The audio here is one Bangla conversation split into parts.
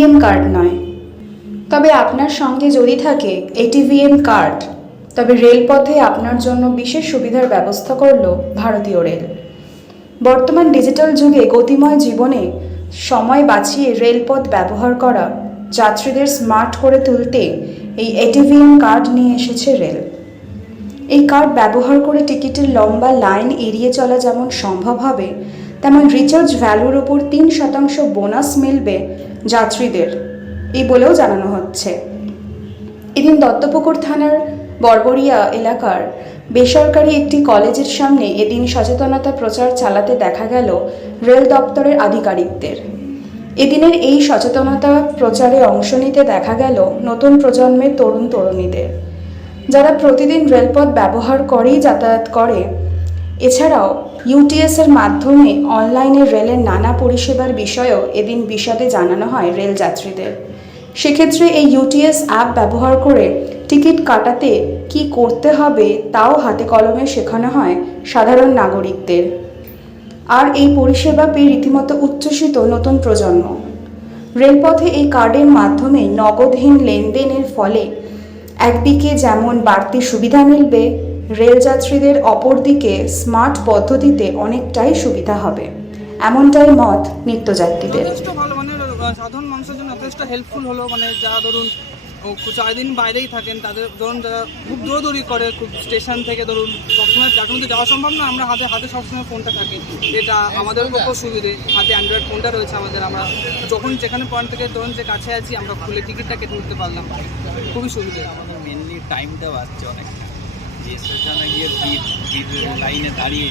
এটিভিএম কার্ড নয়। তবে আপনার সঙ্গে যদি থাকে এটিভিএম কার্ড তবে রেলপথে আপনার জন্য বিশেষ সুবিধার ব্যবস্থা করল ভারতীয় রেল। বর্তমান ডিজিটাল যুগে গতিময় জীবনে সময় বাঁচিয়ে রেলপথ ব্যবহার করা যাত্রীদের স্মার্ট করে তুলতে এই এটিভিএম কার্ড নিয়ে এসেছে রেল। এই কার্ড ব্যবহার করে টিকিটের লম্বা লাইন এড়িয়ে চলা যেমন সম্ভব হবে, তেমন রিচার্জ ভ্যালুর ওপর তিন শতাংশ বোনাস মিলবে যাত্রীদের। এই বলেও জানানো হচ্ছে। এদিন দত্তপুকুর থানার বর্বরিয়া এলাকার বেসরকারি একটি কলেজের সামনে এদিন সচেতনতা প্রচার চালাতে দেখা গেল রেল দপ্তরের আধিকারিকদের। এদিনের এই সচেতনতা প্রচারে অংশ নিতে দেখা গেল নতুন প্রজন্মের তরুণ তরুণীদের যারা প্রতিদিন রেলপথ ব্যবহার করেই যাতায়াত করে এছাড়াও ইউটিএস এর মাধ্যমে অনলাইনে রেলের নানা পরিষেবার বিষয়েও এদিন বিশদে জানানো হয় রেল যাত্রীদের। সেক্ষেত্রে এই ইউটিএস অ্যাপ ব্যবহার করে টিকিট কাটাতে কি করতে হবে তাও হাতে কলমে শেখানো হয় সাধারণ নাগরিকদের। আর এই পরিষেবা পেয়ে রীতিমতো উচ্ছ্বসিত নতুন প্রজন্ম। রেলপথে এই কার্ডের মাধ্যমে নগদহীন লেনদেনের ফলে একদিকে যেমন বাড়তি সুবিধা মিলবে রেলযাত্রীদের অপরদিকে স্মার্ট পদ্ধতিতে অনেকটাই সুবিধা হবে। এমনটাই মত নিত্যযাত্রীদের। যথেষ্ট ভালো মানে সাধারণ মানুষের জন্য যথেষ্ট হেল্পফুল হলো। মানে যারা ধরুন ও চারদিন বাইরেই থাকেন তাদের ধরুন যারা খুব দৌড়দৌড়ি করে খুব স্টেশন থেকে ধরুন সবসময় মধ্যে যাওয়া সম্ভব না আমরা হাতে হাতে সবসময় ফোনটা থাকে। এটা আমাদের পক্ষেও সুবিধে। হাতে অ্যান্ড্রয়েড ফোনটা রয়েছে আমাদের আমরা যখন যেখানে পয়েন্ট থেকে ধরুন যে কাছে আছি আমরা খুলে টিকিটটা কেটে নিতে পারলাম। খুবই সুবিধে। আমাদের মেনলি টাইমটা বাঁচছে অনেকটা। যে স্টেশনে গিয়ে ভিড় লাইনে দাঁড়িয়ে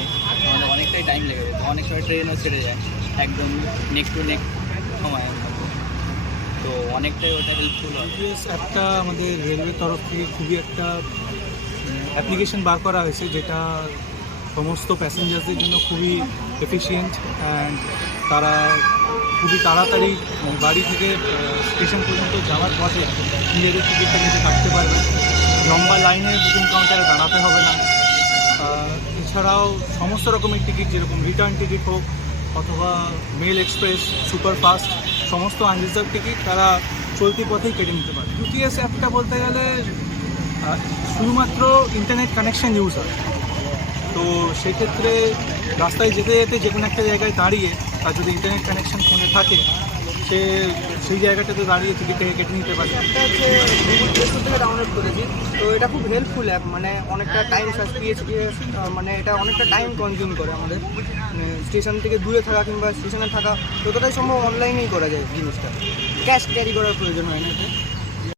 আমাদের অনেকটাই টাইম লেগে যেত অনেক সময় ট্রেনও ছেড়ে যায়, একদম নেক টু নেক সময় তো অনেকটাই ওটা হেল্পফুল হয়। আমাদের রেলওয়ের তরফ থেকে খুবই একটা অ্যাপ্লিকেশন বার করা হয়েছে যেটা সমস্ত প্যাসেঞ্জারদের জন্য খুবই এফিসিয়েন্ট অ্যান্ড তারা খুবই তাড়াতাড়ি বাড়ি থেকে স্টেশন পর্যন্ত যাওয়ার পথে নিজেদের টিকিটটা নিজে কাটতে পারবে। লম্বা লাইনে বুকিং কাউন্টারে দাঁড়াতে হবে না। এছাড়াও সমস্ত রকমের টিকিট, যেরকম রিটার্ন টিকিট হোক অথবা মেল এক্সপ্রেস সুপারফাস্ট সমস্ত আনরিজার্ভ টিকিট তারা চলতি পথেই কেটে নিতে পারে। ইউটিএস অ্যাপটা বলতে গেলে শুধুমাত্র ইন্টারনেট কানেকশান ইউজ হয় তো সেক্ষেত্রে রাস্তায় যেতে যেতে যে কোনো একটা জায়গায় দাঁড়িয়ে তার যদি ইন্টারনেট কানেকশান ফোনে থাকে সে, সেই জায়গাটাতে দাঁড়িয়ে টিকিটটাকে কেটে নিতে পারে। এটা হচ্ছে গুগল প্লে থেকে ডাউনলোড করেছি। তো এটা খুব হেল্পফুল অ্যাপ মানে অনেকটা টাইম মানে এটা অনেকটা টাইম কনজিউম করে আমাদের। মানে স্টেশন থেকে দূরে থাকা কিংবা স্টেশনে থাকা, যতটাই সম্ভব অনলাইনেই করা যায় জিনিসটা। ক্যাশ ক্যারি করার প্রয়োজন হয় না এতে।